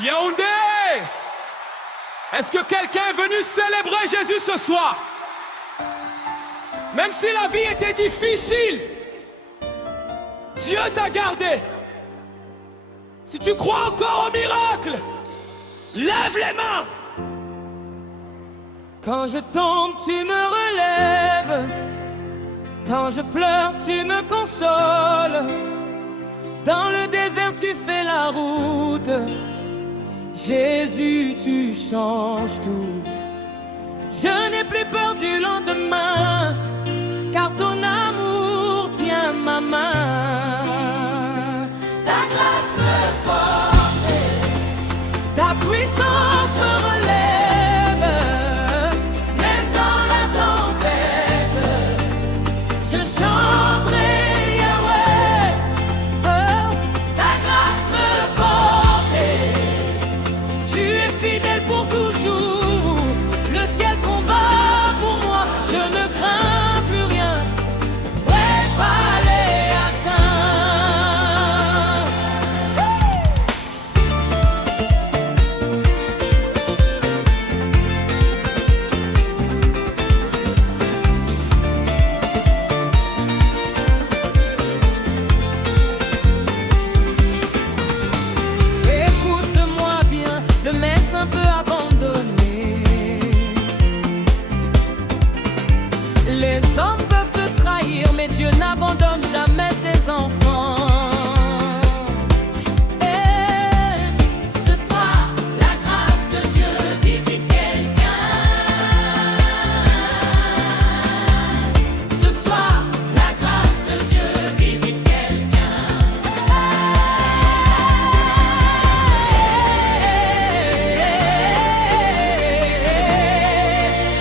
Yaoundé! Est-ce que quelqu'un est venu célébrer Jésus ce soir? Même si la vie était difficile, Dieu t'a gardé. Si tu crois encore au miracle, lève les mains. Quand je tombe, tu me relèves. Quand je pleure, tu me consoles. Dans le désert, tu fais la route. Jésus, tu changes tout. Je n'ai plus peur du lendemain, car ton amour tient ma main. Ta grâce me porte, ta puissance me relève. Même dans la tempête, je chanterai Yahweh. Oh, ta grâce me porte, tu es fidèle pour toujours. Le ciel combat pour moi, je ne crains plus rien. Prépare les à écoute-moi bien, le messie un peu abandonné. Les hommes peuvent te trahir, mais Dieu n'abandonne jamais ses enfants. Et ce soir, la grâce de Dieu visite quelqu'un. Ce soir, la grâce de Dieu visite quelqu'un.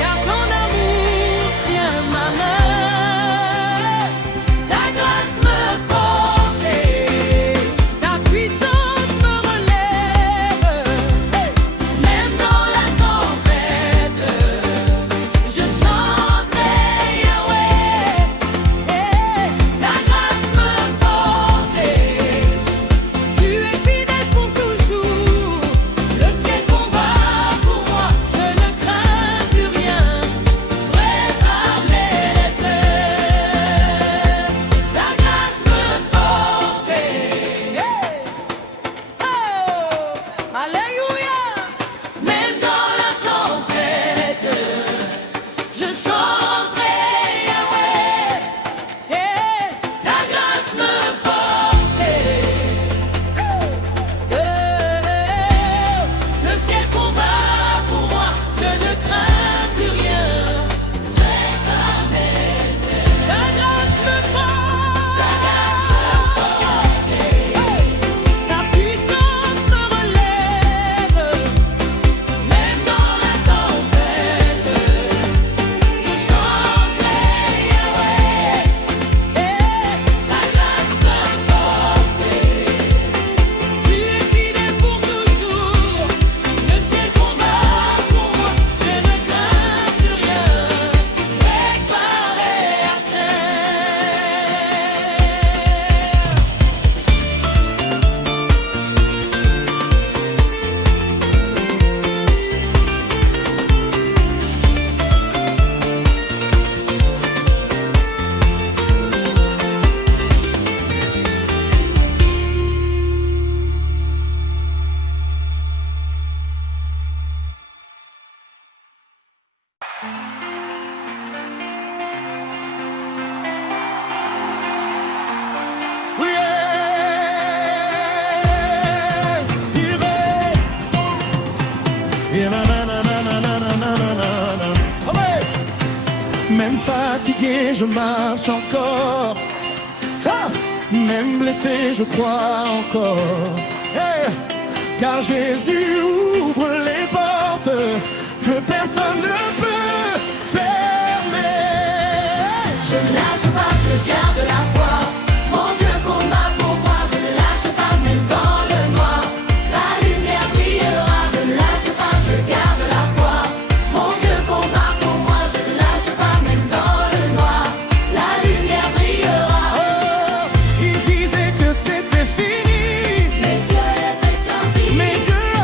Car ton amour tient ma main. Ta grâce me porte, ta puissance me relève. Même dans la tempête, je chanterai Yahweh. Ta grâce me porte, tu es fidèle pour toujours. Le ciel combat pour moi, je ne crains plus rien. Prépare mes laisseurs. Ta grâce me porte. Oh, alléluia. Même dans la tempête, je chanterai Yahweh. Ta grâce me porte. Le ciel combat pour moi, je ne crains plus rien. Prépare mes laisseurs. Ta grâce me porte. Ta grâce me porte. Ta puissance me relève. Même dans la tempête, je chanterai Yahweh. Ta grâce me porte, tu es fidèle pour toujours. Le ciel combat pour moi, je ne crains plus rien. Préparé à Même fatigué, je marche encore. Ah, même blessé, je crois encore. Hey, car Jésus ouvre les portes que personne ne peut fermer. Je ne lâche pas, je garde la foi. Mon Dieu combat pour moi, je ne lâche pas, même dans le noir. La lumière brillera, je ne lâche pas, je garde la foi. Mon Dieu combat pour moi, je ne lâche pas, même dans le noir. La lumière brillera. Oh, il disait que c'était fini, Mais Dieu est infini. mais Dieu a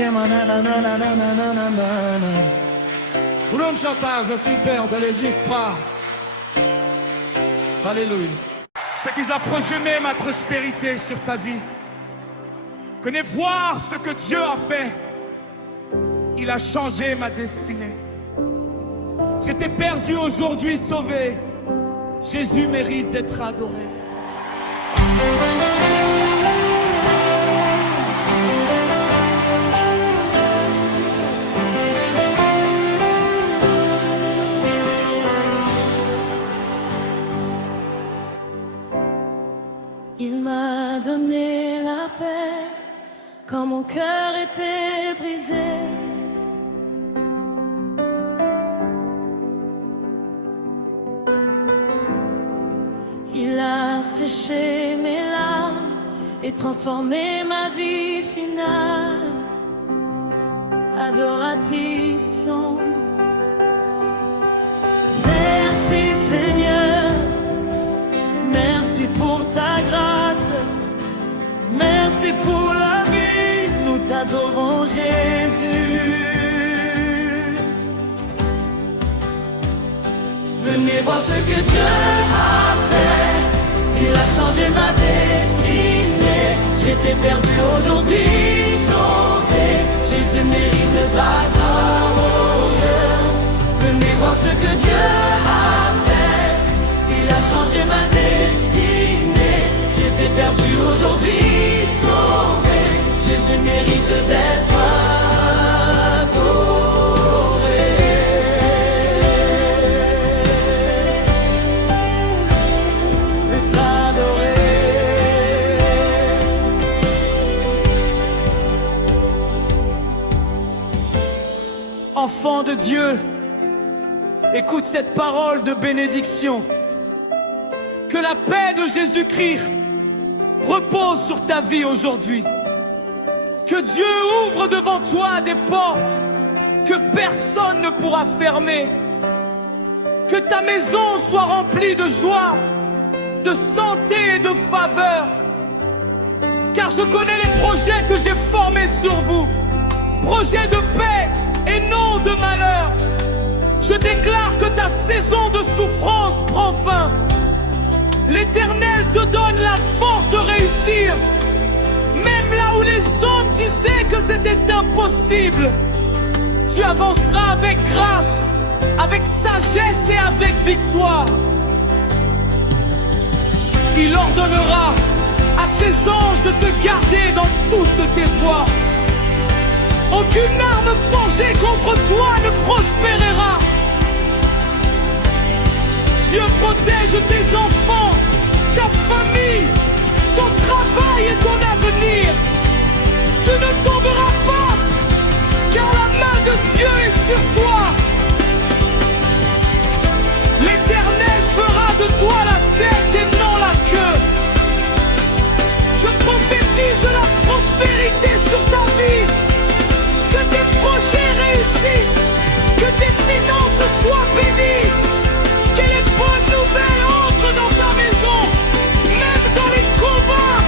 Yeah, Uno chantage super de l'Égypte. Alléluia. Ce qu'ils approchent jamais ma prospérité sur ta vie. Venez voir ce que Dieu a fait. Il a changé ma destinée. J'étais perdu, aujourd'hui sauvé. Jésus mérite d'être adoré. Il m'a donné la paix quand mon cœur était brisé. Il a séché mes larmes et transformé ma vie finale. Adoration. Merci Seigneur. Merci pour ta grâce, merci pour la vie, nous t'adorons Jésus. Venez voir ce que Dieu a fait, il a changé ma destinée. J'étais perdu, aujourd'hui sauvé, Jésus mérite ta gloire. Venez voir ce que Dieu a fait, il a changé ma destinée. J'étais perdu, aujourd'hui sauvé. Jésus mérite d'être adoré. D'être adoré. Enfant de Dieu, écoute cette parole de bénédiction. Que la paix de Jésus-Christ repose sur ta vie aujourd'hui. Que Dieu ouvre devant toi des portes que personne ne pourra fermer. Que ta maison soit remplie de joie, de santé et de faveur. Car je connais les projets que j'ai formés sur vous. Projets de paix et non de malheur. Je déclare que ta saison de souffrance prend fin. L'Éternel te donne la force de réussir. Même là où les hommes disaient que c'était impossible, tu avanceras avec grâce, avec sagesse et avec victoire. Il ordonnera à ses anges de te garder dans toutes tes voies. Aucune arme forgée contre toi ne prospérera. Dieu protège tes enfants, ta famille, ton travail et ton avenir. Tu ne tomberas pas, car la main de Dieu est sur toi. L'Éternel fera de toi la tête et non la queue. Je prophétise la prospérité sur ta vie. Que tes projets réussissent, que tes finances soient bénies. Que les bonnes nouvelles entrent dans ta maison, même dans les combats.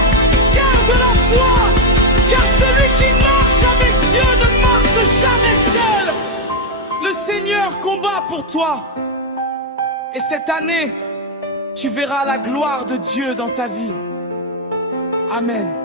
Garde la foi, car celui qui marche avec Dieu ne marche jamais seul. Le Seigneur combat pour toi. Et cette année, tu verras la gloire de Dieu dans ta vie. Amen.